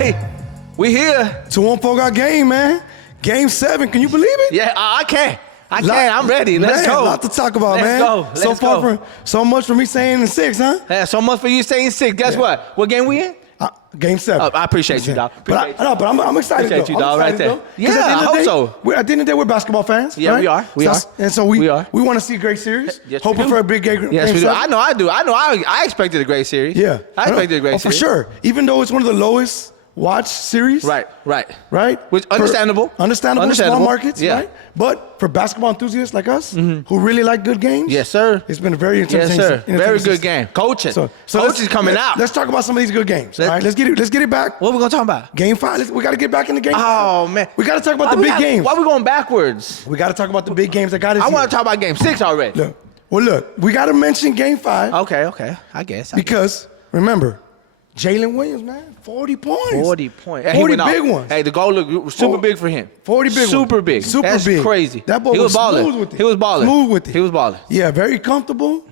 Hey, we here. 2-1-4 got game, man. Game 7. Can you believe it? Yeah, I can. I'm ready. Let's go. A lot to talk about, Let's man. go. Let's go. So much for me saying in 6, huh? Yeah, so much for you saying 6. Guess what? What game we in? Game 7. I appreciate you, dog. But I'm excited, Appreciate though. you, dog, right there. Yeah, I hope so. At the end of the day, we're basketball fans. Yeah, right? we are. We are. And so we are. We want to see a great series. Yes, we Hoping do. for a big game. Yes, game we do. 7. I know I do. I expected a great series. Yeah. I expected a great For series. sure. Even though it's one of the lowest watched series. Right. Which Understandable. Understandable. Small markets, yeah. right? But for basketball enthusiasts like us, who really like good games. Yes, sir. It's been a very entertaining. Yes, sir. Very good season. game. Coaching. So Coaching's coming out. Let's talk about some of these good games. All right, let's get it back. What are we gonna talk about? Game 5. We got to get back in the game. Oh man, we got to talk about the big games. Why are we going backwards? We got to talk about the big games that got us. I want to talk about Game 6 already. Look, we got to mention Game 5. Okay. I guess. Because remember, Jalen Williams, man, 40 points. 40 points. Hey, 40 big ones. Hey, the goal looked super big for him. 40 big ones. Super big. That's crazy. That boy he was balling. smooth with it. He was balling. Smooth with it. He was balling. Yeah, very comfortable.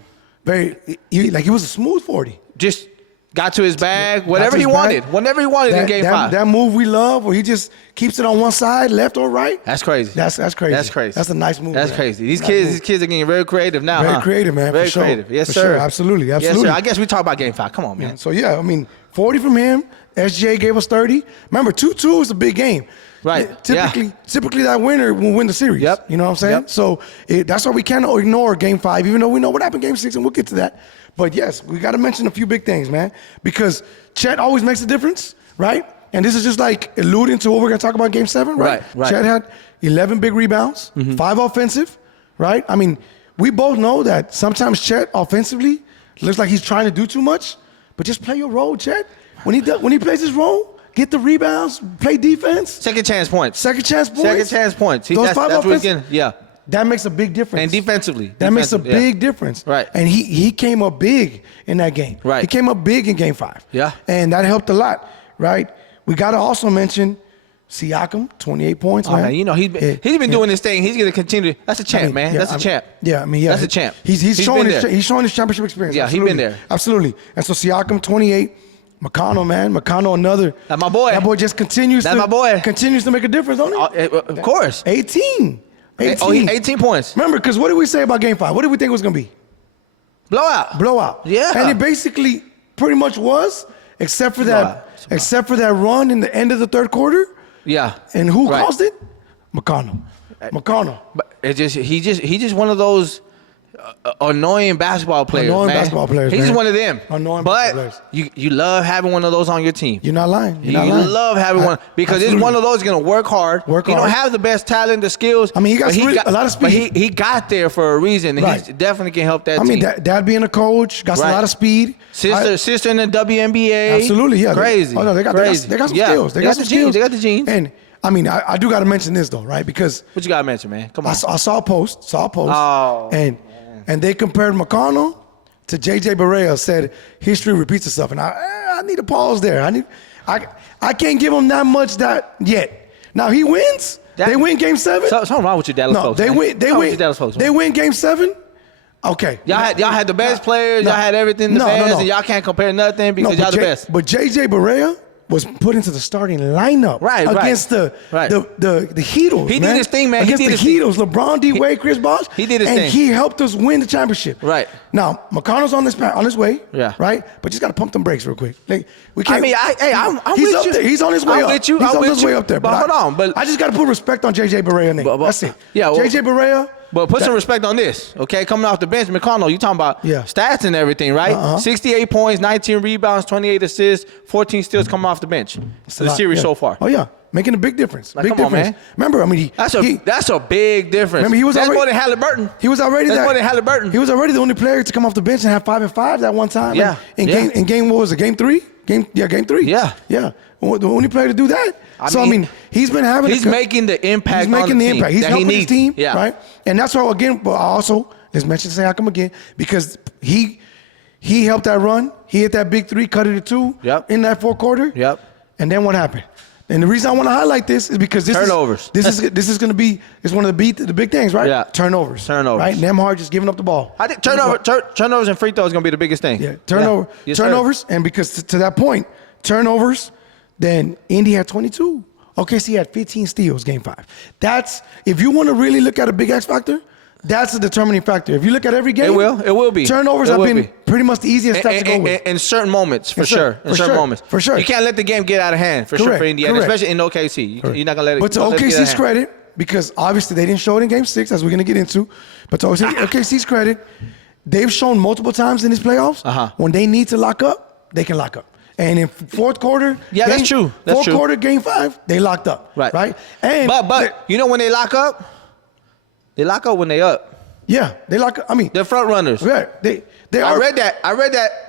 He was a smooth 40. Just got to his bag, whatever he wanted. Whatever he wanted in Game 5. That move we love, where he just keeps it on one side, left or right. That's crazy. That's crazy. That's crazy. That's a nice move. That's crazy. These kids are getting very creative now. Very creative, man. Very for sure. creative. Yes, for sir. Sure. Absolutely. Yes, sir. I guess we talk about Game 5. Come on, man. So yeah, I mean, 40 from him. SGA gave us 30. Remember, 2-2 is a big game. Right. Typically that winner will win the series. Yep. You know what I'm saying? Yep. So that's why we can't ignore Game 5, even though we know what happened in Game 6, and we'll get to that. But yes, we got to mention a few big things, man, because Chet always makes a difference, right? And this is just like alluding to what we're going to talk about in Game 7, right? Right. Chet had 11 big rebounds, 5 offensive, right? I mean, we both know that sometimes Chet offensively looks like he's trying to do too much, but just play your role, Chet. When he plays his role, get the rebounds, play defense. Second chance points. Second chance points. Those 5 offensive. Yeah. That makes a big difference. And defensively. That makes a big difference. Right. And he came up big in that game. Right. He came up big in Game 5. Yeah. And that helped a lot, right? We got to also mention Siakam, 28 points, man. Man, you know, he's been doing this thing. He's going to continue. That's a champ, man. That's a champ. Yeah, I mean, yeah. That's a champ. He's showing his championship experience. Yeah, he's been there. Absolutely. And so Siakam, 28. McConnell, man. McConnell, another. That's my boy. That boy just continues to make a difference, don't he? Of course. 18. Oh, 18 points. Remember, because what did we say about Game 5? What did we think it was going to be? Blowout. Yeah. And it basically pretty much was, except for that run in the end of the third quarter. Yeah. And who caused it? McConnell. But he just one of those annoying basketball players. He's just one of them. But you love having one of those on your team. You're not lying. You love having one because it's one of those going to work hard. He don't have the best talent, the skills. I mean, he got a lot of speed. But he got there for a reason. And he definitely can help that team. I mean, dad being a coach, got a lot of speed. Sister in the WNBA. Absolutely, yeah. Crazy. They got some skills. They got some skills. They got the genes. And I mean, I do got to mention this though, right? Because what you got to mention, man? Come on. I saw a post. Oh. And they compared McConnell to J.J. Barea, said history repeats itself. And I need to pause there. I can't give him that much yet. Now he wins. They win Game 7. Something wrong with your Dallas folks. They win Game 7. Okay. Y'all had the best players. Y'all had everything the best, and y'all can't compare nothing because y'all the best. But J.J. Barea was put into the starting lineup against the Heatles. He did his thing, man. Against the Heatles, LeBron, D. Wade, Chris Bosh. He did his thing. And he helped us win the championship. Right. Now, McConnell's on his way. Yeah. Right? But just got to pump them brakes real quick. We can't. I mean, I'm he's with up you. there. He's on his way up. With you. He's on his way up there. But hold on. But I just got to put respect on J.J. Barea name. That's it. Yeah. J.J. Barea. But put some respect on this, okay? Coming off the bench, McConnell, you talking about stats and everything, right? 68 points, 19 rebounds, 28 assists, 14 steals coming off the bench. The series so far. Oh, yeah. Making a big difference. Come on, man. Remember, I mean, that's a big difference. Remember, that's more than Halliburton. He was already more than Halliburton. He was already the only player to come off the bench and have 5 and 5 that one time. Yeah. In game, what was it? Game 3? Game 3. Yeah. Yeah. The only player to do that. I mean, he's been having. He's making the impact. He's making the impact. He's helping his team, yeah. right? And that's why again. But also, let's mention Siakam again because he helped that run. He hit that big 3, cut it to 2 in that fourth quarter. Yep. And then what happened? And the reason I want to highlight this is because turnovers. This is going to be one of the big things, right? Yeah. Turnovers. Right. Nembhard just giving up the ball. I think turnovers and free throws is going to be the biggest thing. Yeah. Turnovers, and because to that point, turnovers. then Indy had 22. OKC had 15 steals game 5. That's, if you want to really look at a big X factor, that's a determining factor. If you look at every game, it will be. Turnovers have been pretty much the easiest stuff to go with. In certain moments, for sure. In certain moments. For sure. You can't let the game get out of hand, for sure, for Indiana, especially in OKC. You're not going to let it But to OKC's credit, because obviously they didn't show it in game 6, as we're going to get into, but to OKC's credit, they've shown multiple times in these playoffs, when they need to lock up, they can lock up. And in fourth quarter, that's true. Fourth quarter, game 5, they locked up. Right? And but you know when they lock up? They lock up when they up. Yeah, they lock up. I mean, they're front runners. Right. They I read that.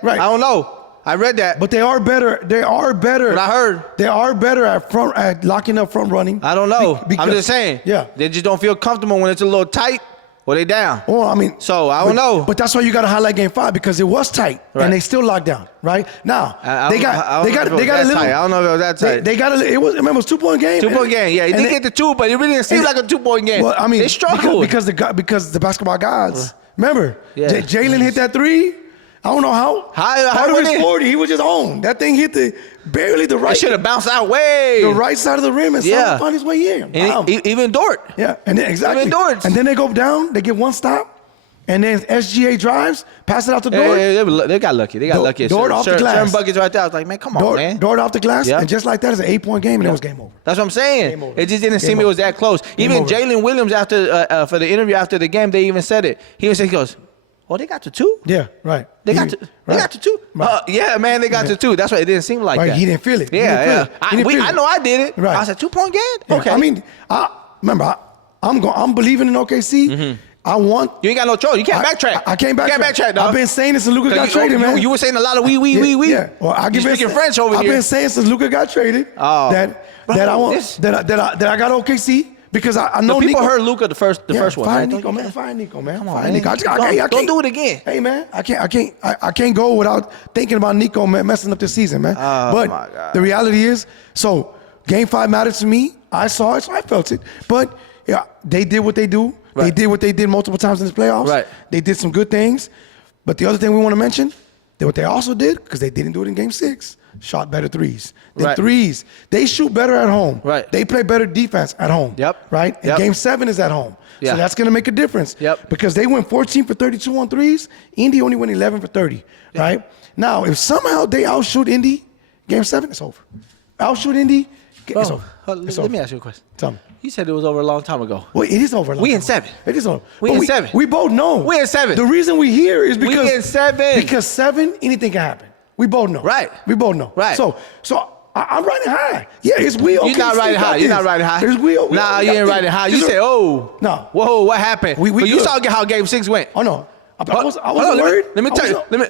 Right. I don't know. I read that. But they are better. They are better. But I heard they are better at locking up front running. I don't know. I'm just saying. Yeah. They just don't feel comfortable when it's a little tight. Or they down. Well, I mean, so I don't know. But that's why you got to highlight game 5 because it was tight and they still locked down. Right now, they got a little. I don't know if it was that tight. They got a. It was. Remember, it was 2-point game. 2-point game. Yeah, he did get the 2, but it really didn't seem like a 2-point game. Well, I mean, they struggled because the basketball gods. Remember, Jalen hit that 3. I don't know how. Part of his 40, he was just on. That thing hit barely the right. It should have bounced out way. The right side of the rim and found his way in. Even Dort. Yeah, and then exactly. Even Dort. And then they go down, they get one stop, and then SGA drives, pass it out to Dort. They got lucky. They got lucky. Dort off the glass. Certain buckets right there. I was like, man, come on, man. Dort off the glass, and just like that, it's an 8-point game, and it was game over. That's what I'm saying. It just didn't seem it was that close. Even Jalen Williams, after for the interview after the game, they even said it. He goes, oh, they got to 2? Yeah, right. They got to 2? Right. Yeah, man, they got to 2. That's why it didn't seem like that. He didn't feel it. Yeah. I know I did it. Right. I said 2-point game? Okay. I mean, I'm believing in OKC. Mm-hmm. You ain't got no choice. You can't backtrack. I can't backtrack. You can't backtrack, dog. I've been saying this since Luka got traded, man. You were saying a lot of we. Yeah. Well, You're speaking French over here. I've been saying since Luka got traded that I got OKC. Because I know people heard Luka the first one. Fire Nico, man. Fire Nico, man. Come on, Nico. Don't do it again. Hey, man, I can't go without thinking about Nico messing up this season, man. But the reality is, so game 5 mattered to me. I saw it, so I felt it. But yeah, they did what they do. Right. They did what they did multiple times in the playoffs. Right. They did some good things. But the other thing we want to mention, what they also did, because they didn't do it in game 6, shot better threes. Threes, they shoot better at home. Right. They play better defense at home. Yep. Right? And game 7 is at home. Yeah. So that's going to make a difference. Yep. Because they went 14 for 32 on threes. Indy only went 11 for 30. Yeah. Right? Now, if somehow they outshoot Indy, game 7, it's over. Outshoot Indy, it's over. Let me ask you a question. Tell me. You said it was over a long time ago. Well, it is over a long time. We in 7. It is over. We in 7. We both know. We in 7. The reason we here is because we in 7. Because 7, anything can happen. We both know. Right. We both know. Right. So I'm riding high. Yeah, it's we. You're not riding high. You're not riding high. It's we. Nah, you ain't riding high. You said, oh. No. Whoa, what happened? But you saw how game 6 went. Oh, no. I wasn't worried. Let me tell you.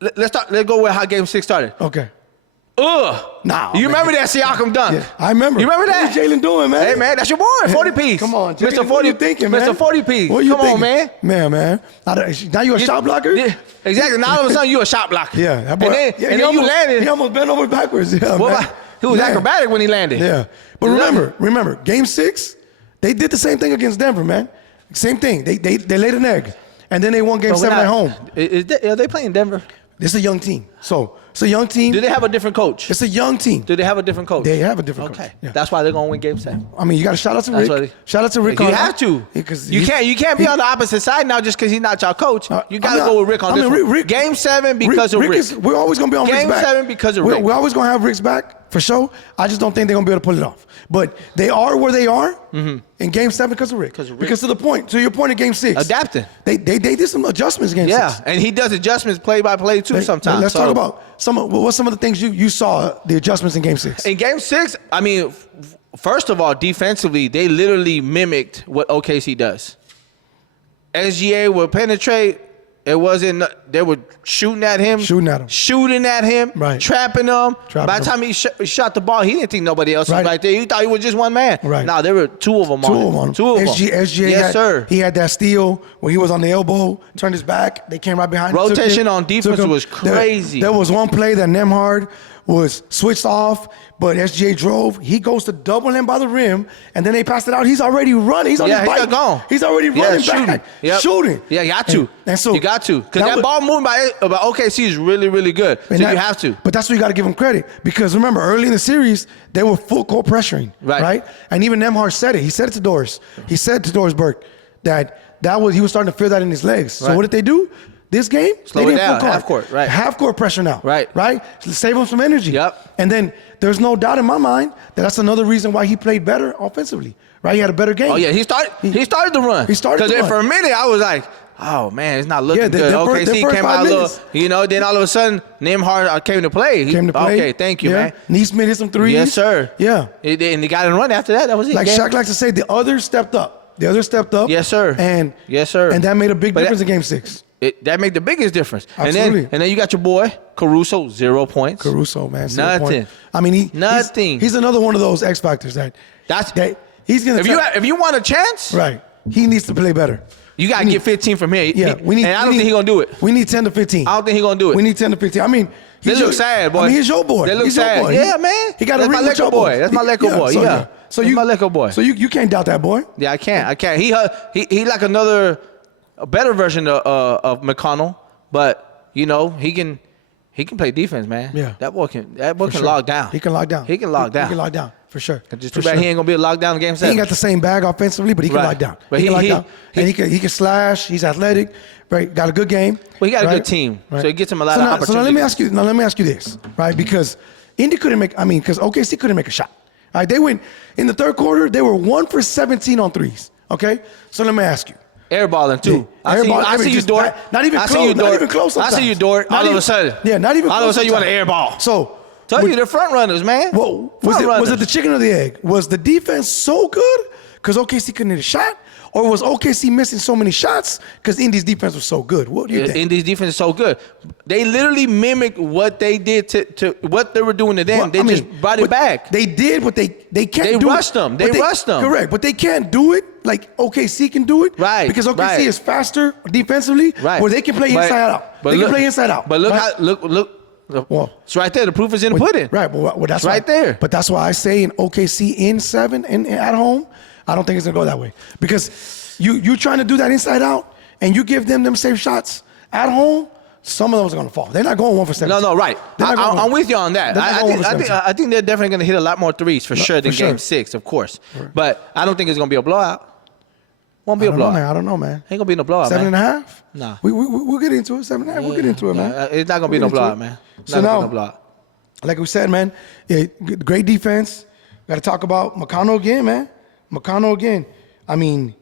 Let's go with how game 6 started. Okay. Nah. You remember that Siakam dunk? Yeah, I remember. You remember that? What's Jalen doing, man? Hey, man, that's your boy. 40 piece. Come on, Mr. 40. What you thinking, man? Mr. 40 piece. What you Come on, man. Man. Now you a shot blocker? Yeah, exactly. Now all of a sudden you a shot blocker. Yeah. That boy, and then you landed. He almost bent over backwards. Yeah, man. He was acrobatic when he landed. Yeah. But remember, game 6, they did the same thing against Denver, man. Same thing. They laid an egg. And then they won game 7 at home. Are they playing Denver? This is a young team. So it's a young team. Do they have a different coach? It's a young team. Do they have a different coach? They have a different coach. Okay. Yeah. That's why they're going to win game 7. I mean, you got to shout out to Rick. Shout out to Rick. You have to. You can't be on the opposite side now just because he's not your coach. You got to go with Rick on this one. Game 7 because of Rick. We're always going to be on Rick's back. Game 7 because of Rick. We're always going to have Rick's back for sure. I just don't think they're going to be able to pull it off. But they are where they are in game 7 because of Rick. Because to your point in game 6. Adapting. They did some adjustments in game 6. Yeah, and he does adjustments play by play too sometimes. Let's talk about some of the things you saw, the adjustments in game 6. In game 6, I mean, first of all, defensively, they literally mimicked what OKC does. SGA will penetrate. It wasn't. They were shooting at him, right. trapping him. By the time he shot the ball, he didn't think nobody else was right there. He thought he was just one man. Right. Now there were two of them on him. SGA, yes, sir. He had that steal where he was on the elbow, turned his back. They came right behind him. Rotation on defense was crazy. There was one play that Nembhard was switched off, but SGA drove. He goes to double him by the rim, and then they passed it out. He's already running. He's on his bike. Gone. He's already running back, shooting. Yeah, you got to. And so you got to, because that ball moving by OKC is really, really good. So you have to. But that's what you got to give them credit, because remember, early in the series, they were full court pressuring, right? And even Nembhard said it. He said it to Doris. He said to Doris Burke that he was starting to feel that in his legs. So what did they do? This game, slow they it didn't down, full court. half court, right? Half court pressure now, right? Save him some energy. Yep. And then there's no doubt in my mind that that's another reason why he played better offensively, right? He had a better game. Oh yeah, he started to run. He started to run. Because for a minute I was like, oh man, it's not looking good. OKC came out a little, then all of a sudden Nembhard came to play. Okay, thank you, man. Neesmith hit some threes. Yes, sir. Yeah. And he got in run after that. That was it. Like Shaq likes to say, the others stepped up. Yes, sir. And yes, sir. And that made a big difference in Game 6. That made the biggest difference. Absolutely. And then you got your boy Caruso, 0 points. Caruso, man, 0 nothing. Points. I mean, nothing. He's another one of those X factors that he's gonna. If you want a chance, right? He needs to play better. You gotta get 15 from here. Yeah, I don't think he's gonna do it. We need 10 to 15. I don't think he's gonna do it. We need 10 to 15. I mean, they look sad, boy. I mean, he's your boy. They look sad. Yeah, man. He got a ring with your boy. That's my Laker boy. Yeah. So you my Laker boy. So you can't doubt that boy. Yeah, I can't. He like a better version of McConnell, but he can play defense, man. Yeah. That boy can lock down. He can lock down. He can lock down For sure. Just too bad he ain't gonna be a lockdown in Game 7. He ain't got the same bag offensively, but he can lock down. But he can lock down. And he can slash. He's athletic. Right. Got a good game. Well, he got a good team, so it gets him a lot of opportunities. So let me ask you this, right? Because Indy because OKC couldn't make a shot. All right. They went in the third quarter. They were 1 for 17 on threes. Okay. So let me ask you. Airballing too. I see you, Dort. Not even close. Not even close. I see you, Dort. All of a sudden. Yeah. Not even. All of a sudden, you want to airball. So. Tell you, they're front runners, man. Well, was it the chicken or the egg? Was the defense so good because OKC couldn't hit a shot? Or was OKC missing so many shots because Indy's defense was so good? What do you think? Indy's defense is so good. They literally mimicked what they did to what they were doing to them. They just brought it back. They did, but they can't do it. They rushed them. They rushed them. Correct, but they can't do it like OKC can do it. Right. Because OKC is faster defensively. Right. Where they can play inside out. They can play inside out. But look. Well, it's right there. The proof is in the pudding. Right. Well, that's right there. But that's why I say in OKC in 7 and at home, I don't think it's gonna go that way because you trying to do that inside out and you give them safe shots at home. Some of those are gonna fall. They're not going 1 for 17. No, right. I'm with you on that. I think they're definitely gonna hit a lot more threes for sure than Game 6, of course. Right. But I don't think it's gonna be a blowout. Won't be a blowout. I don't know, man. Ain't gonna be no blowout. 7.5? Nah. We'll get into it. 7.5. We'll get into it, man. It's not gonna be no blowout, man. So now, like we said, man, great defense. Got to talk about McConnell again, man. McConnell again. I mean,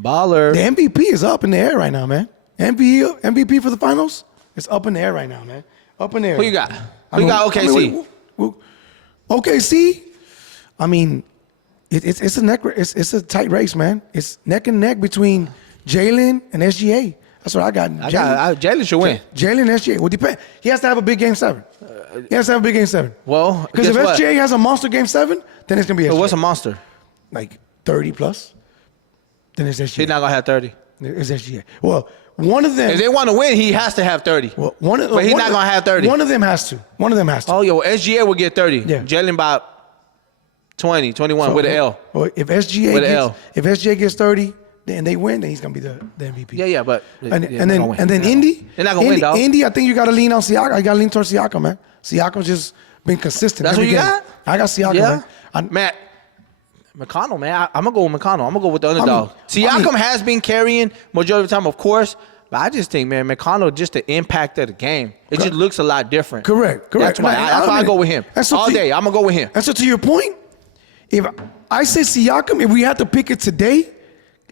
baller. The MVP is up in the air right now, man. MVP for the finals is up in the air right now, man. Up in the air. Who you got? Who you got? OKC. OKC. I mean, it's a tight race, man. It's neck and neck between Jalen and SGA. That's what I got. Jalen should win. Jalen and SGA. Well, depend. He has to have a big Game 7. He has to have a big Game 7. Well, because if SGA has a monster Game 7, then it's gonna be SGA. So what's a monster? Like 30 plus. Then it's SGA. He's not gonna have 30. It's SGA. Well, one of them. If they want to win, he has to have 30. Well, but he's not gonna have 30. One of them has to. Oh, yo, SGA will get 30. Yeah. Jalen about 20, 21 with an L. Well, if SGA gets 30. And they win, then he's gonna be the MVP. Yeah, but and then Indy, they're not gonna win, dog. Indy, I think you gotta lean on Siakam. I gotta lean towards Siakam, man. Siakam's just been consistent. That's what you got? I got Siakam, man. McConnell, man. I'm gonna go with McConnell. I'm gonna go with the underdog. Siakam has been carrying majority of the time, of course. But I just think, man, McConnell, just the impact of the game, it just looks a lot different. Correct. That's why I go with him. All day, I'm gonna go with him. And so to your point, if I say Siakam, if we had to pick it today,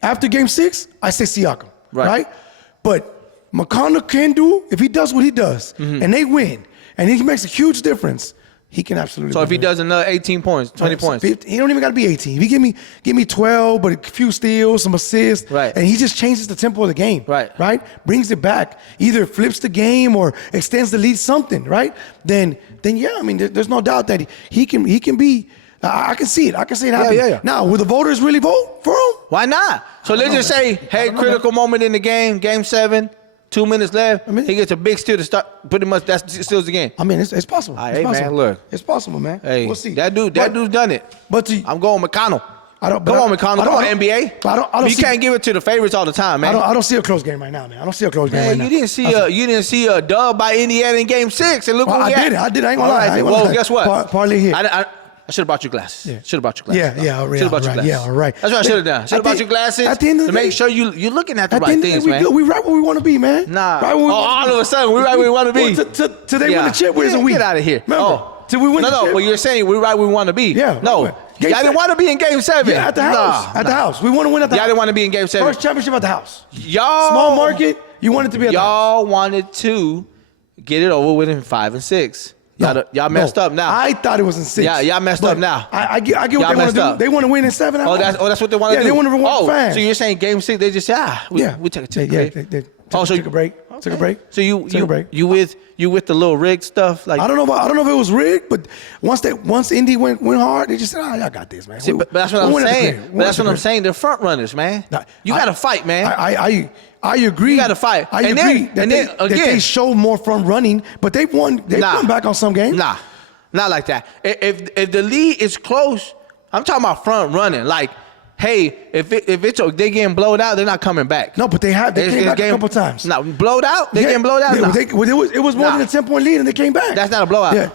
after Game 6, I say Siakam, right? But McConnell can do, if he does what he does, and they win, and he makes a huge difference, he can absolutely So if he does another 18 points, 20 points. 50, he don't even got to be 18. If he give me 12, but a few steals, some assists, and he just changes the tempo of the game, right? Brings it back, either flips the game or extends the lead, something, right? Then yeah, I mean, there's no doubt that he can be. I can see it. I can see it happening. Yeah. Now, will the voters really vote for him? Why not? So let's just say, hey, critical moment in the game, Game 7, 2 minutes left. I mean- he gets a big steal to start. Pretty much that steals the game. I mean, it's possible. Hey, It's man, possible. look. It's possible, man. Hey, we'll see. that dude's done it. But to, I'm going McConnell. I don't. Come but on, I- McConnell. I Come don't- on, I don't- NBA. but I don't you see, can't give it to the favorites all the time, man. I don't see a close game right now, man. I don't see a close game right Man, now. you didn't see a dub by Indiana in Game 6, and look Well, where we I at. did it. I did it. I ain't gonna All lie. right, I ain't gonna well, lie. guess what? Parlay hit. I should have brought you glasses. Yeah. Should have brought you glasses. Yeah, Should have brought you glasses. yeah, all right. That's what I should have done. Should have brought you glasses at the end of to the day, make sure you're looking at the At the right end of the things, day, man. we right where we want to be, man. Nah. Right where we all of a sudden, we're right where we want to be. Well, till they win the chip, where's yeah, a week? Get out of here. Remember, till we win the No, chip. but you're saying we're right where we want to be. Yeah, No. right. Game Y'all didn't seven. want to be in Game 7. Yeah, at the house. Nah, At the house. We want to win at the Y'all house. didn't want to be in Game 7. First championship at the house. Y'all. Small market, you want it to be at the house. Y'all wanted to get it over with in 5 and 6. Y'all messed up now. I thought it was in 6. Yeah, y'all messed But up now. I get what Y'all they want to messed do. up. They want to win in 7. That's what they want to Yeah, do. they want to reward fans. So you're saying Game 6, they just say, we take a Yeah, break. they Oh, so took a break. Took a break. So Took a break. you with the little rig stuff? Like, I don't know if it was rigged, but once Indy went hard, they just said, y'all got this, man. see, but that's what We'll I'm win at the saying. crib. But that's what I'm saying. They're front runners, man. Nah, You got to fight, man. I agree. You gotta fight. I And agree then- that they show more front running, but they've won back on some games. Nah, not like that. If the lead is close, I'm talking about front running. Like, hey, if they getting blowed out, they're not coming back. No, but they came back a couple times. No, blowed out. They Yeah, getting blowed out. yeah, Nah. it was more Nah. than a 10-point lead, and they came back. That's not a blowout. Yeah,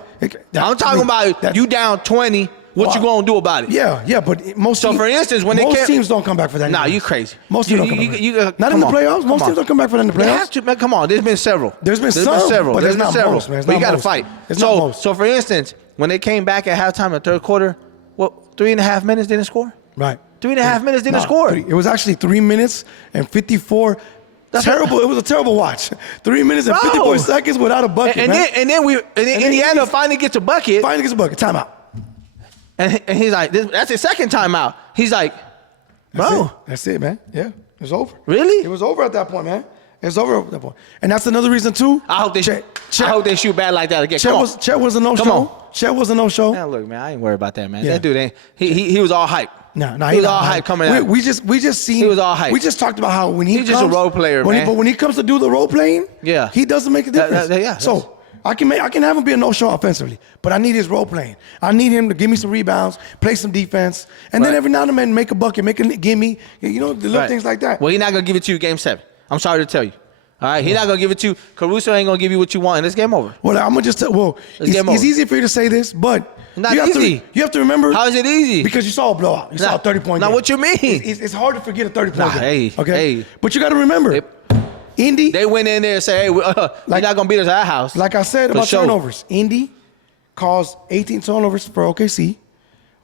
I'm talking about you down 20. What you gonna do about it? Yeah, but most. So, for instance, when they most can't- teams don't come back for that. Nah, anymore. you crazy. Most teams don't come back. Not in come the on. playoffs. Come Most on. teams don't come back for that in the They playoffs. have to, man. Come on, there's been several. There's been some, several. but There's it's been not several. most, man. It's But you not got to most. fight. It's not most. So for instance, when they came back at halftime in the third quarter, what 3.5 minutes didn't score? Right. 3.5 minutes didn't score. It was actually 3 minutes and 54. Terrible. It was a terrible watch. 3 minutes and Bro. 54 seconds without a bucket, And man. then Indiana then- finally gets a bucket, Finally gets a bucket. Timeout. and he's like, that's his second timeout. He's like, bro, That's it, man. Yeah, it was over. Really? It was over at that point, man. It was over at that point. And that's another reason, too. I hope they shoot bad like that again. Chet Come on. was a Come no-show. on. Chet was a no-show. Man, look, man, I ain't worried about that, man. Yeah. That dude ain't. He was all hype. No, he was all hype coming out. We just seen. He was all hype. We just talked about how when he He's just a role player, man. But when he comes to do the role playing, Yeah. he doesn't make a difference. yeah, So I can have him be a no-show offensively, but I need his role playing. I need him to give me some rebounds, play some defense, and then Right. every now and then make a bucket, make a gimme, the little Right. things like that. Well, he's not gonna give it to you Game 7. I'm sorry to tell you. All right, he's not gonna give it to you. Caruso ain't gonna give you what you want, and it's game over. Well, I'm gonna just tell. Well, It's game it's over. easy for you to say this, but Not you have easy. You have to remember. How is it easy? Because you saw a blowout. You saw a 30-point Now, game. what you mean? It's hard to forget a 30-point Nah, game. hey, Okay. hey. But you got to remember, Indy. They went in there and said, "Hey, you're not gonna beat us at our house." Like I said For about sure. turnovers, Indy caused 18 turnovers for OKC.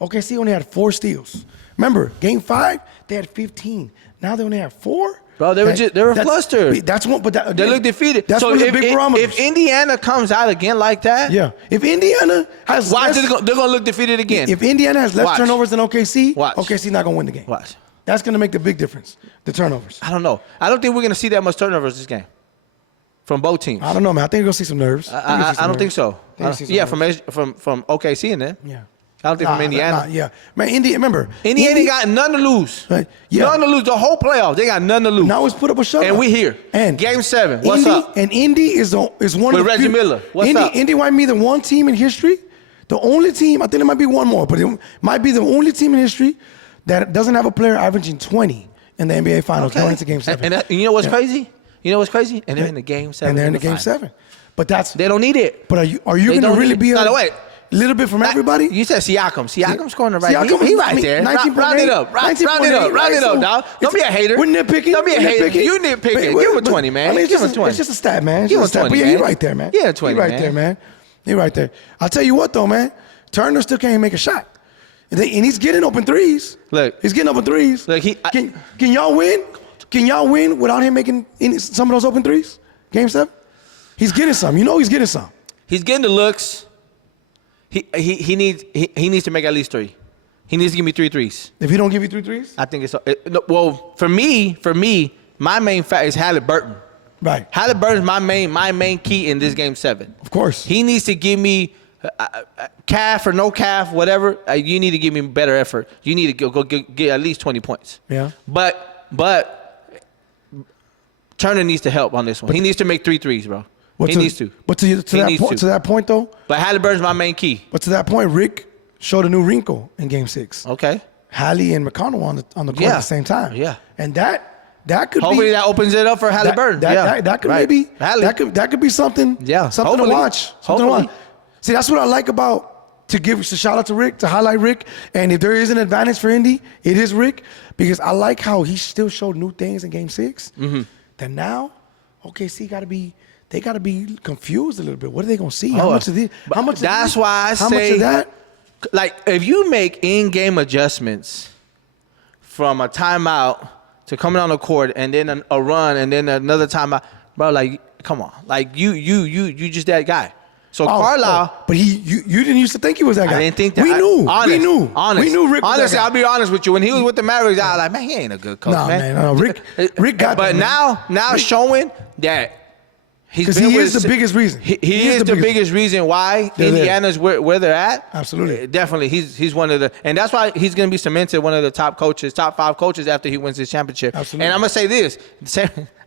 OKC only had 4 steals. Remember, Game 5 they had 15. Now they only have 4. Bro, they were That's- flustered. That's one, but They look defeated. That's so one of the big barometers. if Indiana comes out again like that, yeah, if Indiana has watch less, they're gonna look defeated again. if Indiana has less Watch. turnovers than OKC, Watch. OKC not gonna win the game. Watch. That's gonna make the big difference. The turnovers. I don't know. I don't think we're gonna see that much turnovers this game from both teams. I don't know, man. I think you're gonna see some nerves. I don't think so. you'll see some Yeah, nerves. from OKC in there. Yeah. I don't think from Indiana. Yeah, man. Remember, Indiana got none to lose. Right, yeah. None to lose. The whole playoffs, they got none to lose. Now it's put up a shutout. And we here. And Game 7. What's Indy, up? And Indy is one With of the Reggie few, Miller. What's Indy, up? Indy might be the one team in history, the only team. I think there might be one more, but it might be the only team in history that doesn't have a player averaging 20 in the NBA Finals going into Game 7. And you know what's Yeah. crazy? You know what's crazy? And they're in the Game 7. And they're in the Game final. 7. But that's. They don't need it. But are you They going to don't really need- be By a the way, little bit from everybody? You said Siakam. Siakam's scoring the right. Siakam He is- right there. 19.8, Round it up. Round it up. 19.8, Round it so up, dog. Don't be a hater. We're nitpicking. Don't be a We're hater. nitpicking. You nitpicking. Give him a 20, man. I mean, Give him a 20. It's just a stat, man. It's Give him just a a stat. 20, But yeah, man. you're right there, man. Yeah, 20, You're right man. there, man. You're right there. I'll tell you what, though, man. Turner still can't make a shot. And he's getting open threes. Look. He's getting open threes. Look, Can y'all win? Can y'all win without him making some of those open threes? Game 7? He's getting some. You know he's getting some. He's getting the looks. He needs to make at least 3. He needs to give me 3 threes. If he don't give you 3 threes? I think well, for me, my main fact is Halliburton. Right. Halliburton's my main key in this Game 7. Of course. He needs to give me calf or no calf, whatever. You need to give me better effort. You need to go get at least 20 points. Yeah. But Turner needs to help on this one. He needs to make 3 threes, bro. But He needs to. But to that point, though. But Halliburton's my main key. But to that point, Rick showed a new wrinkle in Game 6. Okay. Hallie and McConnell on the court at the same time. Yeah. And that could Hopefully be, that opens it up for Halliburton. that could maybe Hallie. that could be something. Yeah. Something Hopefully. to watch. Something Hopefully. to watch. See, that's what I like about to give a shout out to Rick, to highlight Rick. And if there is an advantage for Indy, it is Rick, because I like how he still showed new things in Game 6. Mm-hmm. That now, OKC they got to be confused a little bit. What are they gonna see? How much of this? How much? That's why I how say, much of that? like, if you make in-game adjustments from a timeout to coming on the court and then a run and then another timeout, bro, like, come on, like you just that guy. So Carlisle, but you didn't used to think he was that guy. I didn't think that. We knew. Honest, we knew. Honest. We knew Rick was Honestly, that guy. I'll be honest with you. When he was with the Mavericks, I was like, man, he ain't a good coach, Nah, man. no. Rick got But that, man. now showing that he's Because been he with is the biggest reason. He is the biggest reason why They're there. Indiana's where they're at. Absolutely. Definitely. He's one of the, and that's why he's going to be cemented one of the top 5 coaches after he wins his championship. Absolutely. And I'm going to say this,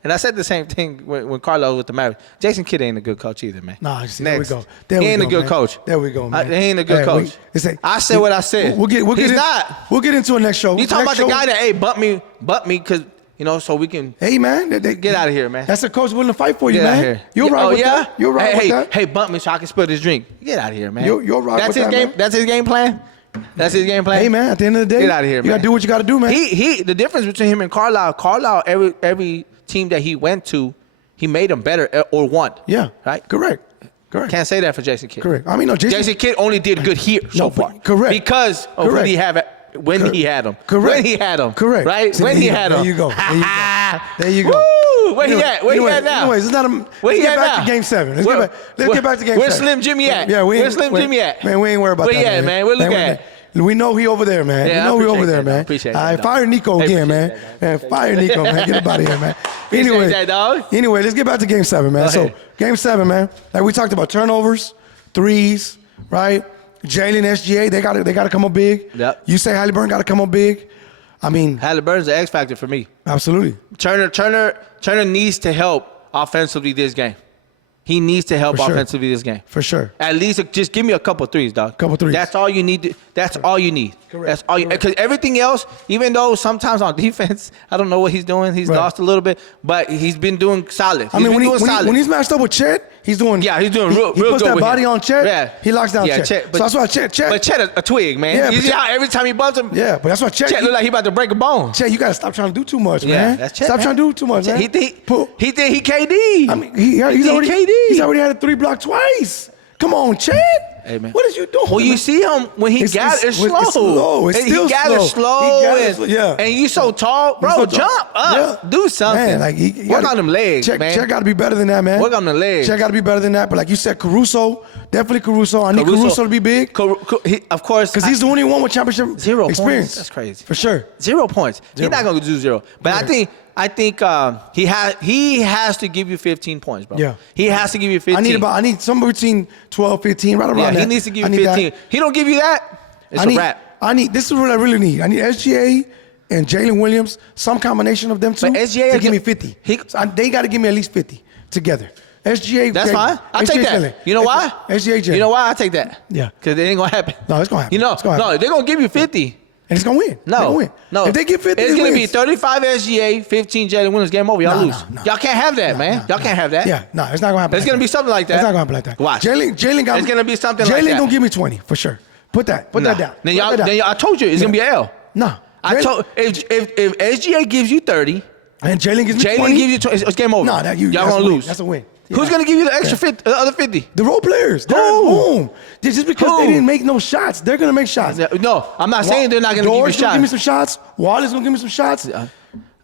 and I said the same thing when Carlo was with the Mavericks. Jason Kidd ain't a good coach either, man. Nah, see, there we Next. go. There He we ain't go, a good man. coach. There we go, man. He ain't a good coach. I said what I said. We'll get He's not. We'll get into it next show. You talking about Next the show- guy that, hey, butt me, because, so we can Hey, man. get out of here, man. That's a coach willing to fight for you, Get out man. of here. You're right with that. You're right with that. Hey, bump me so I can spill this drink. Get out of here, man. You're right That's with his that, game. man. That's his game plan. That's his game plan. Hey, man. At the end of the day, Get out of here, you man. gotta do what you gotta do, man. The difference between him and Carlisle, every team that he went to, he made them better or won. Yeah. Right. Correct. Can't say that for Jason Kidd. Correct. I mean, no, Jason Kidd only did good here so but- far. correct. Because of Correct. when he had him. Correct. When he had him. Correct. Right. See, When there he you go. had him. There you go. There you go. Woo! Where he at? Where he at now? Anyways, it's not a. Where Let's he get at back now? to Game 7. Let's get back to Game 7. Where's Slim Jimmy at? Yeah, Where's Slim Jimmy at? Man, we ain't worried about Where that. he at, man? Where look Man, at? We know he over there, man. Yeah, we know I he over appreciate there, that, man. dog. Appreciate All that, right, dog. fire Nico I again, appreciate man. that, dog. Man, fire Nico, man. Get up out of here, man. Anyway, that, dog. Anyway, let's get back to Game 7, man. Go So, ahead. Game 7, man. Like we talked about turnovers, threes, right? Jalen, SGA, they gotta come up big. Yep. You say Halliburton gotta come up big. I mean, Halliburton's the X factor for me. absolutely. Turner needs to help offensively this game. He needs to help For sure. offensively this game. For sure. At least just give me a couple threes, dog. Couple threes. That's all you need. That's all you need. Correct. That's all you. Because everything else, even though sometimes on defense, I don't know what he's doing. He's Right. lost a little bit, but he's been doing solid. I mean, solid. when he's matched up with Chet, he's doing. Yeah, he's doing real He good puts that with body him. on Chet. Yeah. He locks down Yeah, Chet. Chet, So but- that's why Chet. But Chet a twig, man. Yeah, you but see Chet- how every time he bumps him, Yeah, but that's why Chet. Chet look like he about to break a bone. Chet, you gotta stop trying to do too much, Yeah, man. that's Chet. Stop man. trying to do too much, Chet, man. He think Put- he KD. I mean, he's already KD. He's already had a 3-block twice. Come on, Chet. Hey, man. What is you doing? Well, you see him when he It's gathers slow. slow. It's And still he gathers slow. slow. He gathers and, slow, yeah. And you so tall, bro. He's so tall. Jump up. Yeah. Do something. Man, like he Work on them legs, Chet, man. Chet got to be better than that, man. Work on the legs. Chet got to be better than that. But like you said, Caruso, definitely Caruso. I need Caruso to be big Of course. because he's the only one with championship 0 experience. points. That's crazy. For sure. 0 points. He's not gonna do 0. But Correct. I think he has to give you 15 points, bro. Yeah. He has to give you 15. I need somewhere between 12, 15, right around Yeah, that. he needs to give I you need that. 15. He don't give you that, it's a wrap. This is what I really need. I need SGA and Jalen Williams, some combination of them two, But SGA to give me 50. They got to give me at least 50 together. SGA. That's fine. I'll take that. You know why? SGA. You know why? I take that. Yeah. Because it ain't gonna happen. No, it's gonna happen. You know, It's gonna happen. no, they're gonna give you 50. And it's gonna win. They're gonna win. No. If they get 50, it's it gonna be wins. 35 SGA, 15 Jalen Williams. Game over. Y'all No, lose. no. Y'all can't have that, man. Y'all can't have that. Yeah, no, it's not gonna happen. It's gonna be something like that. It's not gonna happen like that. Watch. Jalen got. It's gonna be something like Jalen that. gonna give me 20 for sure. Put that down. Then Put that down. I told you it's gonna be an L. No. I told if SGA gives you 30, And Jalen gives me Jalen 20. gives you 20, it's game over. No, y'all that's gonna a win. lose. That's a win. Who's Yeah. gonna give you the extra 50, the other 50? The role players. They're at Who? home. Just because Who? they didn't make no shots, they're gonna make shots. No, I'm not saying they're not gonna give you George gonna give me shots. some shots. Waller's gonna give me some shots.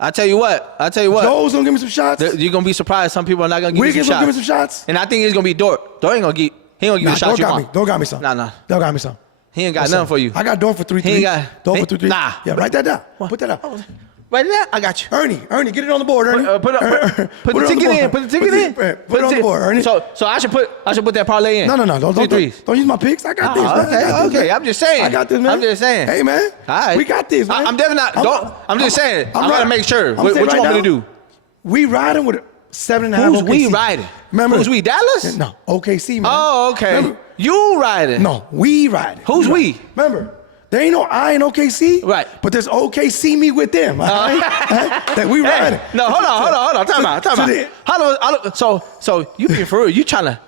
I tell you what. Joe's gonna give me some shots. You're gonna be surprised. Some people are not gonna give Wiggins you gonna some give me shots. some shots. And I think it's gonna be Dort. Dort ain't gonna give. He ain't gonna give you the shots Dort you got want. me. Dort got me some. Nah. Dort got me some. He ain't got What's nothing up? for you. I got Dort for 3 He ain't threes. got- Dort for 3 threes. Nah. Yeah, write that down. Put that up. Right there, I got you. Ernie, get it on the board, Ernie. Put the it on ticket board. in. Put the ticket in. Put it on the board, Ernie. So I should put that parlay in. No. Three threes. Don't use my picks. I got this, man. I got this, Okay. man. I'm just saying. I got this, man. I'm just saying. Hey, man. All right. We got this, man. I'm definitely not. I'm just saying. I gotta right. make sure. I'm What saying you right want me to now, do? We riding with 7.5. Who's OKC. we riding? Remember? Who's we? Dallas? No, OKC, man. Oh, okay. Remember? You riding? No, we riding. Who's we? Remember, there ain't no I in OKC. Right. But there's OKC me with them. All right? That we riding. Hey, no, hold on. Time out. Hold on. So you being for real? You trying to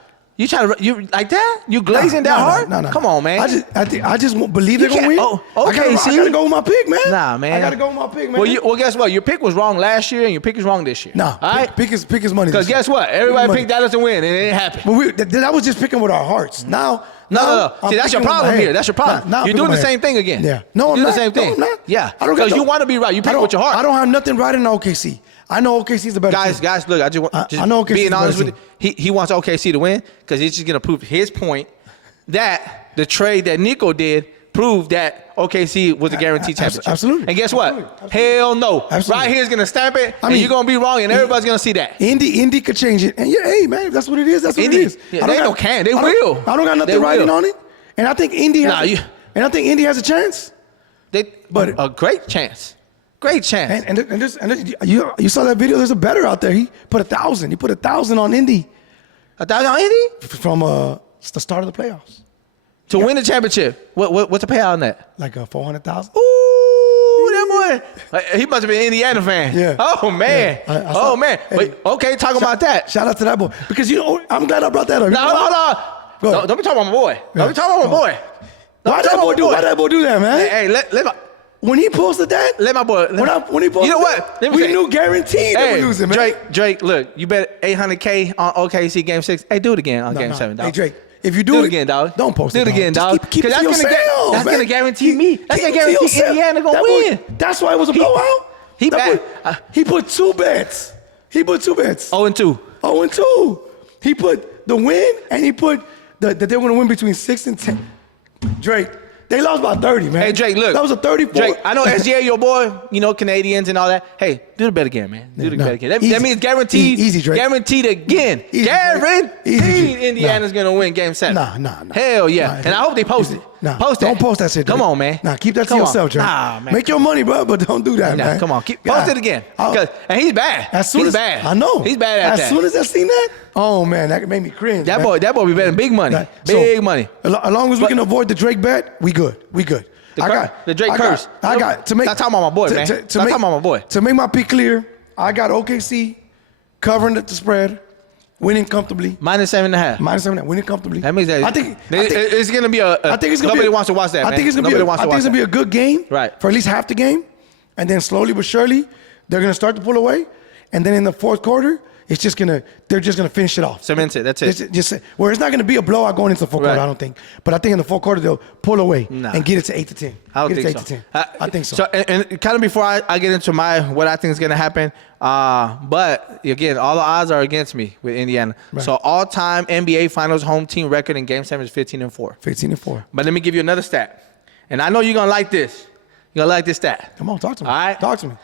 like that? You glazing that hard? No. Come on, man. I just won't believe they're gonna win. Oh, okay, I see? gotta go with my pick, man. Nah, man. I gotta go with my pick, man. Well, guess what? Your pick was wrong last year, and your pick is wrong this year. Nah, all right. pick is money. Because guess what? Everybody picked Dallas to win, and it didn't happen. But that was just picking with our hearts. Now, No. I'm See, that's your picking with problem my here. head. That's your problem. Now I'm You're picking doing the with my same head. thing again. Yeah. No, You're I'm doing not. the same thing. No, I'm not. Yeah. I don't got Because you want to be right. You pick with your heart. I don't have nothing right in OKC. I know OKC's the better team. Guys, look, I just want I know OKC's being the honest better with you. He wants OKC to win because he's just gonna prove his point that the trade that Nico did proved that OKC was a guaranteed championship. Absolutely. And guess what? Absolutely. Hell no. Absolutely. Right here's gonna stamp it, I and mean, you're gonna be wrong, and everybody's gonna see that. Indy could change it. And yeah, hey man, if that's what it is. That's what Indy- it is. yeah, I they got- don't can. They I don't- will. I don't got They nothing writing will. on it. And I think Indy has. Nah, you- And I think Indy has a chance. But a great chance. Great chance. You saw that video. There's a better out there. He put 1,000. He put 1,000 on Indy 1,000 on Indy from the start of the playoffs. to win the championship. What's the payout on that? Like 400,000. Ooh, that boy. He must have been an Indiana fan. Yeah. Oh, man. Yeah. I saw- man. Hey, Wait, okay, talk about that. Shout out to that boy because I'm glad I brought that up. No, hold on. Go ahead. Don't be talking about my boy. Don't be talking about my boy. Why that boy do? Why that boy do that, man? Hey, let When he posted that, my boy. when he posted, You know what? Let me we say- knew guaranteed that Hey, we losing, man. Drake, look, you bet $800K on OKC Game 6. Hey, do it again on Game 7, dog. Hey Drake, if you do Do it again, dog. Don't post Do it. it again, Just dog. Keep it to That's yourself. that's gonna guarantee me. That's gonna Keep it to guarantee yourself. Indiana gonna That win. boy- That's why it was a blowout. he That bad. boy- He put 2 bets. 0-2. 0-2. He put the win and he put that they were gonna win between 6 and 10. Drake, they lost by 30, man. Hey, Drake, look. That was a 34. Drake, I know SGA, your boy, Canadians and all that. Hey, do the bet again, man. Do the No. bet again. That Easy. means guaranteed. Easy, Drake. Guaranteed again. Easy, Drake. Guaranteed Easy, Drake. Indiana's going to win Game 7. Nah. Hell yeah. Nah, and I hope they post it. Nah, Post that. don't post that shit. Come Drake. on, man. Nah, keep that to Come on. yourself, Drake. Nah, man. Make your money, bro, but don't do that, Nah, man. come on. Post God. it again. I'll- And he's bad. As soon he's as bad. I know. He's bad at that. As soon as I seen that, oh man, that made me cringe. that man. boy be betting big money. So, Big money. As long as we But- can avoid the Drake bet, we good. The Drake curse. I got to make. Stop talking about my boy, man. To Stop make, talking about my boy. To make my pick clear, I got OKC covering the spread, winning comfortably. -7.5. -7, winning comfortably. That means that I think it's going to be I think it's gonna nobody be. wants to watch that. I think it's gonna nobody be. wants I to think it's watch gonna be a good game. Right. For at least half the game, and then slowly but surely, they're gonna start to pull away, and then in the fourth quarter, they're just gonna finish it off. Cement it. That's it. Just where it's not gonna be a blowout going into the fourth quarter. Right. I don't think. But I think in the fourth quarter they'll pull away Nah. and get it to 8 to 10. I don't Get it think to so. 8 to 10. I think so. So, and kind of before I get into what I think is going to happen, but again, all the odds are against me with Indiana. Right. So all-time NBA Finals home team record in Game 7 is 15-4. 15-4. But let me give you another stat, and I know you're gonna like this. You're gonna like this stat. Come on, talk to me. All right. Talk to me.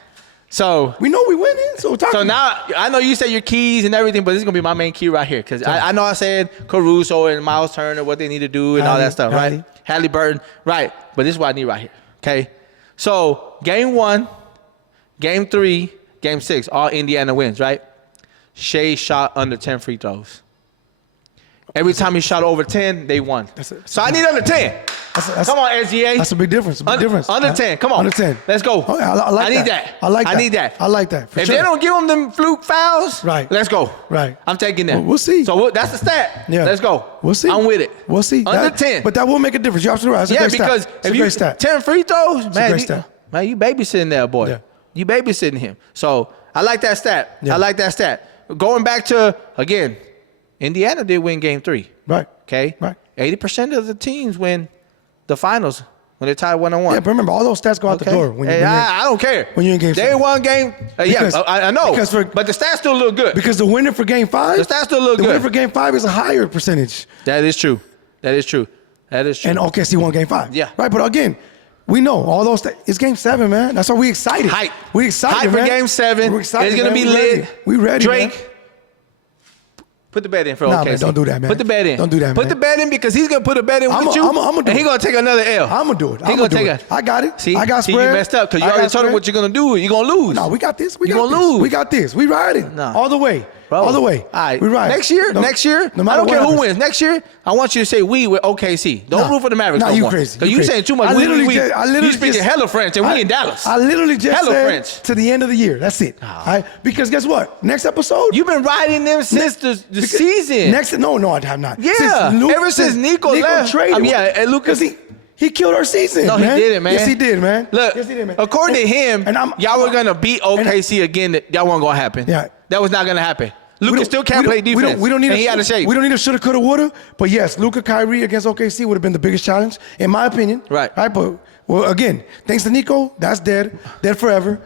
So We know we winning, so talk to me. now I know you said your keys and everything, but this is gonna be my main key right here because I know I said Caruso and Miles Turner what they need to do and all Hadley, that stuff, right? Halliburton, right? But this is what I need right here. Okay, so Game 1, Game 3, Game 6, all Indiana wins, right? Shea shot under 10 free throws. Every time he shot over 10, they won. So I need under 10. Come on, SGA. That's a big difference. Under 10. Come on. Under 10. Let's go. Oh, yeah, I like need that. that. I like that. I need that. I like that. For If sure. they don't give them them fluke fouls, Right. let's go. Right. I'm taking them. Well, we'll see. So that's the stat. Yeah. Let's go. We'll see. I'm with it. We'll see. Under That- 10. But that will make a difference. You're absolutely right. That's a Yeah, great stat. because It's if a you great stat. 10 free throws, a man, great stat. you babysitting that boy. Yeah. You babysitting him. So I like that stat. Yeah. I like that stat. Going back to, again, Indiana did win Game 3. Right. Okay? Right. 80% of the teams win the finals when they're tied 1-1. Yeah, but remember, all those stats go out the door when Hey, you're I don't care. when you're in Game They 7. won game. Because- I know. because for- but the stats still look good. because the winner for Game 5, The stats still look the good. winner for Game 5 is a higher percentage. That is true. That is true. That is true. And OKC won Game 5. Yeah. Right, but again, we know all those. It's Game 7, man. That's why we excited. Hype. We excited, Hype man. for Game 7. We're excited. It's gonna man. be We lit. ready. We ready. Drake. Man. Put the bet in for Nah, OKC. man, don't do that, man. Put the bet in. Don't do that, Put man. the bet in because he's gonna put a bet in with you. I'ma do and he's it. gonna take another L. I'm gonna do it. He I'm gonna gonna do take it. I got it. See, I got see, spread. you messed up because you I already got told him spread. what you're gonna do. You're gonna lose. No, we got this. We You got gonna this. lose. We got this. We riding. Nah. All the way. Bro. All the way. All right. We ride. Next year, No I matter don't care what who happens. wins. Next year, I want you to say we with OKC. Don't Nah. root for the Mavericks Nah, no you more. crazy. Because You you crazy. saying too much. I literally You speaking just- hella French, and we in Dallas. I literally just Hella said French. to the end of the year. That's it. All right? Because guess what? Next episode. You've been riding them since the because- season. No, I have not. Yeah. Ever since Nico left. traded. I mean, yeah, and Lucas- Because he killed our season. No, man. he didn't, man. Yes, he did, man. Look, yes, he did, man. according to him, y'all were gonna beat OKC again. That wasn't gonna happen. Yeah. That was not gonna happen. We Lucas don't- still can't play defense. We don't need and he out of shape. We don't need a shoulda, coulda, woulda. But yes, Luka Kyrie against OKC would have been the biggest challenge, in my opinion. Right. But well, again, thanks to Nico, that's dead forever.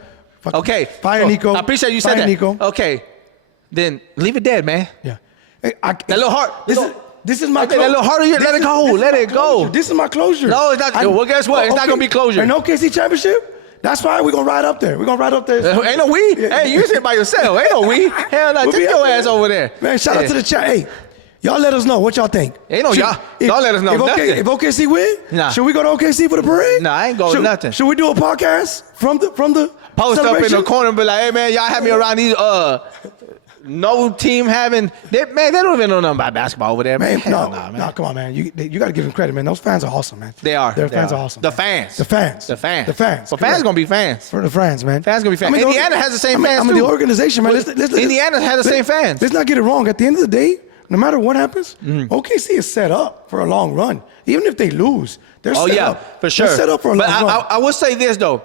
Okay. Fire Nico. I appreciate you said Fire that. Nico. Okay. Then leave it dead, man. Yeah. Hey, that little heart- This is my Okay, that little harder, let it go, let it go. This is my closure. No, it's not. Well, guess what? It's not gonna be closure. An OKC championship. That's why we're gonna ride up there. We're gonna ride up there. Ain't no we. Yeah. Hey, you sit by yourself. Ain't no we. Hell no. We'll Take be your up there. ass over there. Man, shout out to the chat. Hey, y'all let us know what y'all think. Ain't no y'all. Y'all let us know nothing. If OKC win, Nah. should we go to OKC for the parade? Nah, I ain't going should, nothing. Should we do a podcast from the Post up in the celebration? corner and be like, hey man, y'all have me around these no team having they don't even know nothing about basketball over there, man. Man, Hell no, nah, man. no, come on, man. You got to give them credit, man. Those fans are awesome, man. They are. Their They fans are. are awesome. The man. fans. The fans. The fans. The fans. Well, fans correct. gonna be fans. For the fans, man. Fans gonna be fans. the Indiana orga- has the same fans, the too. organization, man. Indiana has the same fans. Let's not get it wrong. At the end of the day, no matter what happens, Mm-hmm. OKC is set up for a long run. Even if they lose, they're Oh set yeah, up. for sure. They're set up for a but long run. I will say this though,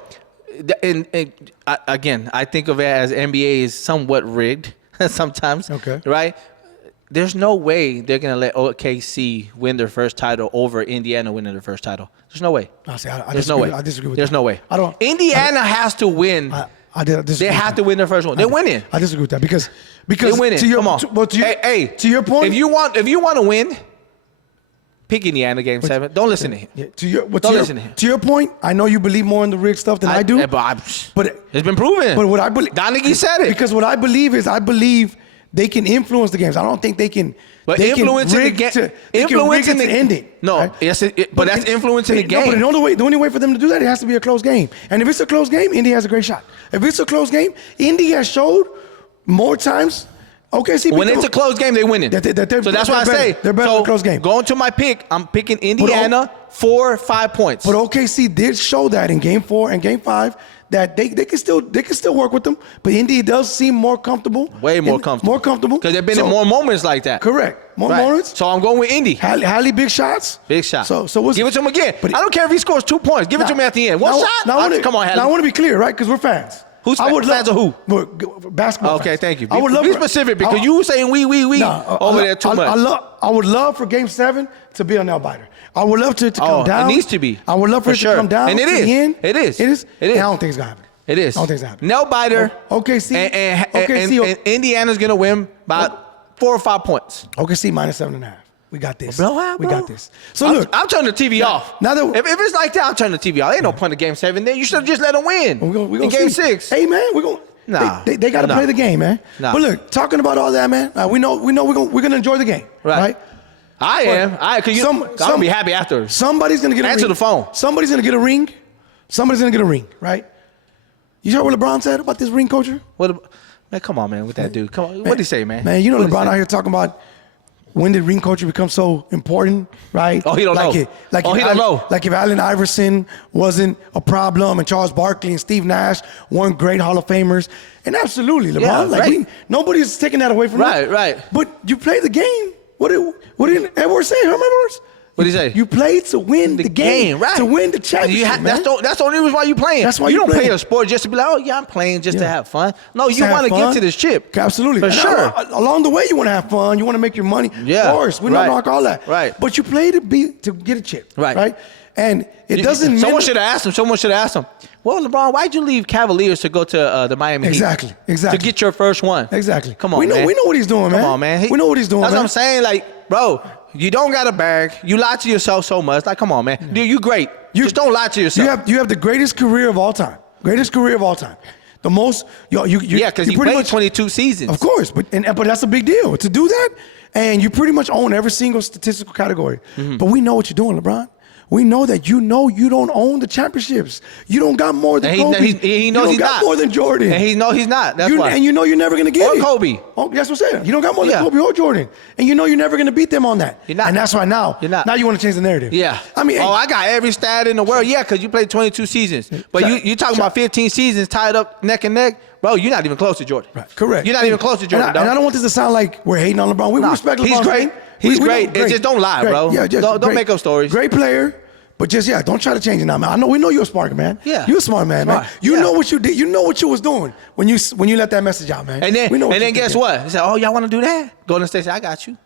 again, I think of it as NBA is somewhat rigged sometimes. Okay. Right. There's no way they're gonna let OKC win their first title over Indiana winning their first title. There's no way. I There's no way. I disagree with There's that. no way. I don't. Indiana has to win. I disagree They with have that. to win their first one. They're winning. I disagree with that because They're winning. to your, Come on. to your, hey, to your point. if you want to win, pick Indiana game 7. Don't listen to him. Yeah, to your, Don't listen to him. To your point, I know you believe more in the rig stuff than I do. But it's been proven. But what I believe, Donaghy said it. Because what I believe is, I believe they can influence the games. I don't think they can. But they can influencing the rig game, to- they can rig it to end it. No, right? yes, but that's influencing the game. No, but the only way for them to do that, it has to be a close game. And if it's a close game, Indy has a great shot. If it's a close game, Indy has showed more times. OKC When it's a close game, they're winning. That they're- So that's why I they're say better. They're better in a close game. Going to my pick, I'm picking Indiana 4-5 points. But OKC did show that in Game 4 and Game 5 that they can still work with them. But Indy does seem more comfortable. Way more comfortable. More comfortable. Because they've been in more moments like that. Correct. More Right. moments. So I'm going with Indy. Hallie big shots. Big shot. So what's give it to him again. But I don't care if he scores 2 points. Give it to me at the end. One now, shot? Now, I wanna, Come on, Hallie. Now I want to be clear, right? Because we're fans. Who's I would fans love, of who? We're basketball Okay, fans. thank you. I would love be for- specific because I- you were saying we Nah, over there too much. I would love for Game 7 to be a nail biter. I would love to come down. It needs to be. I would love for it sure. to come down. And it to is. the end. It is. It is. It is. And I don't think it's gonna happen. It is. I don't think it's happening. Nail biter. OKC. And OKC. and Indiana's gonna win by 4 or 5 points. OKC minus 7.5. We got this. Bro, we got this. So I'm, look, I'm turning the TV off. now that- if it's like that, I'm turning the TV off. Ain't no point in Game 7. Then you should have just let them win. we in Game 6. Hey man, we're gonna. Nah. They got to Nah. play the game, man. Nah. But look, talking about all that, man. We know we're gonna enjoy the game, right? I am. Cause I'm gonna be happy afterwards. Somebody's gonna get a ring. Answer the phone. Somebody's gonna get a ring. Somebody's gonna get a ring, right? You heard what LeBron said about this ring culture? Man, come on, man, with that dude. Come on. What'd he say, man? Man, you know What'd he LeBron say? out here talking about when did ring culture become so important, right? Oh, he don't know. He don't know. Like if Allen Iverson wasn't a problem and Charles Barkley and Steve Nash weren't great Hall of Famers. And absolutely, LeBron. Yeah, like right. nobody's taking that away from us. Right. But you play the game. What did Edwards say? Herman Edwards? What'd he say? You play to win the game. right? To win the championship, man. That's the only reason why you playing. That's why you you don't play playing. a sport just to be like, oh yeah, I'm playing just to Yeah. have fun. No, you have want to get fun. to this chip. Absolutely. For And sure. Along the way, you want to have fun. You want to make your money. Yeah, Of course. We right. don't knock all that. Right. But you play to get a chip. Right. Right. And it doesn't Someone mean should have asked him. Someone should have asked him. Well, LeBron, why'd you leave Cavaliers to go to the Miami Heat? Exactly. To get your first one. Exactly. Come on, we know, man. We know what he's doing, man. Come on, man. We know what he's doing, That's man. what I'm saying. Like, bro, you don't got a bag. You lie to yourself so much. Like, come on, man. Dude, you great. Just don't lie to yourself. You have the greatest career of all time. Greatest career of all time. The most. Yeah, because he pretty played much, 22 seasons. Of course, but that's a big deal to do that, and you pretty much own every single statistical category. But we know what you're doing, LeBron. We know that you don't own the championships. You don't got more than And Kobe. he knows you don't he's got not. more than Jordan. And he's not. That's why. And you know you're never gonna get Or it. Kobe. Oh, that's what I'm saying. You don't got more than Yeah. Kobe or Jordan, and you know you're never gonna beat them on that. You're not. And that's why now You're not. Now you want to change the narrative. Yeah. I mean, oh, I got every stat in the world. Yeah, because you played 22 seasons. But you talking about 15 seasons tied up neck and neck, bro. You're not even close to Jordan. Right. Correct. You're not even close to Jordan. And I don't want this to sound like we're hating on LeBron. We respect LeBron. He's great. He's We great. know, It just don't lie, great. bro. Yeah, just don't great. make up stories. Great player. But just don't try to change it now, man. We know you're a smart man. Yeah. You're a smart man, man. Smart. You Yeah. know what you did. You know what you was doing when you let that message out, man. And then We know what you guess did. what? He said, "Oh, y'all want to do that?" Golden State said, "I got you."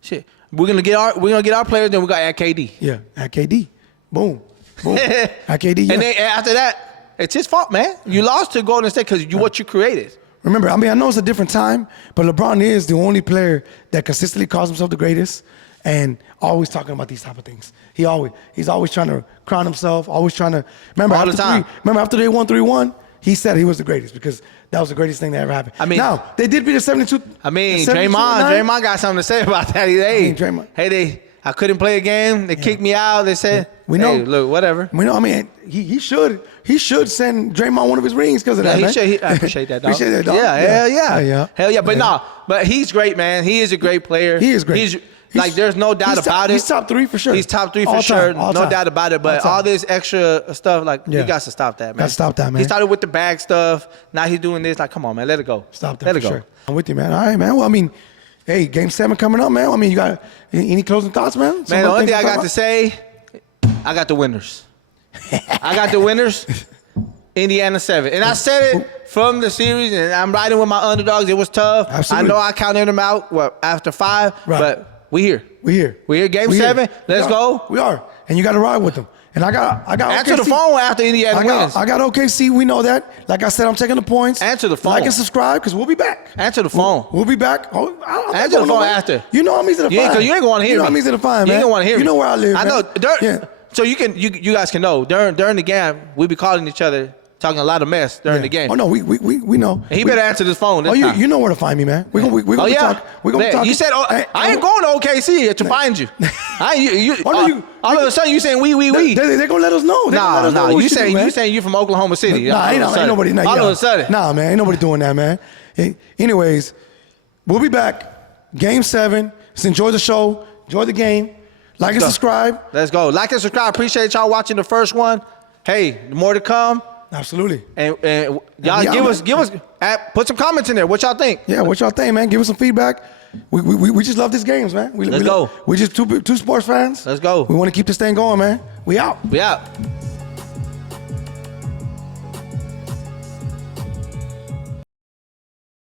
Shit, we're gonna get our players. Then we got add KD. Yeah, at KD. Boom. At KD. Yeah. And then after that, it's his fault, man. You lost to Golden State because what you created. Remember, I mean, I know it's a different time, but LeBron is the only player that consistently calls himself the greatest and always talking about these type of things. He's always trying to crown himself, always trying to remember All the time. Remember after they won 3-1, he said he was the greatest because that was the greatest thing that ever happened. I mean- now they did beat the 72. I mean, the 72 Draymond got something to say about that. Draymond. I couldn't play a game. They kicked me out. They said, We know. Hey, look, whatever. We know. I mean, he should send Draymond one of his rings because of that. Yeah, man. I appreciate that, dog. Appreciate that, dog. Yeah, hell yeah. Yeah. Hell yeah. But Yeah. but he's great, man. He is a great player. He is great. Like, there's no doubt about it. He's top 3 for sure. He's top 3 for All sure. time, all No time. doubt about it. But All time. all this extra stuff, like, Yeah. you got to stop that, man. Gotta stop that, man. He started with the bag stuff. Now he's doing this. Like, come on, man. Let it go. Stop that Let for it go. sure. I'm with you, man. All right, man. Well, I mean, hey, Game 7 coming up, man. I mean, you got any closing thoughts, man? Man, the only thing I got to say, I got the winners. I got the winners. Indiana 7. And I said it from the series, and I'm riding with my underdogs. It was tough. Absolutely. I know I counted them out after 5, Right. but we here. We here. We here. Game We here. 7. Let's We are. go. We are. And you got to ride with them. And I got Answer the OKC. phone after Indiana wins. I got OKC. We know that. Like I said, I'm taking the points. Answer the phone. Like and subscribe because we'll be back. Answer the phone. We'll be back. Oh, I'm not Answer the going phone nowhere. after. You know I'm easy to You ain't, find. 'cause you ain't going to hear You know me. I'm easy to find, You man. ain't going to hear me. You know where I live, I man. know. Yeah. So you guys can know during the game we be calling each other, talking a lot of mess during the game. Oh no, we know. And he better answer this phone. This Oh, time. you know where to find me, man. We gonna Oh yeah, talk. We gonna Man, talk. You said Hey, I ain't going to OKC to find you. All of a sudden you saying we. They gonna let us know. They gonna let us know what You do, saying man. you saying you from Oklahoma City? Nah, ain't nobody. Nah, all yeah. of a sudden. Nah, man, ain't nobody doing that, man. Anyways, we'll be back. Game 7. Just enjoy the show. Enjoy the game. Like and go. subscribe. Let's go. Like and subscribe. Appreciate y'all watching the first one. Hey, more to come. Absolutely. And y'all Yeah, give us put some comments in there. What y'all think? Yeah, what y'all think, man? Give us some feedback. We just love these games, man. Let's go. We just two sports fans. Let's go. We want to keep this thing going, man. We out. We out.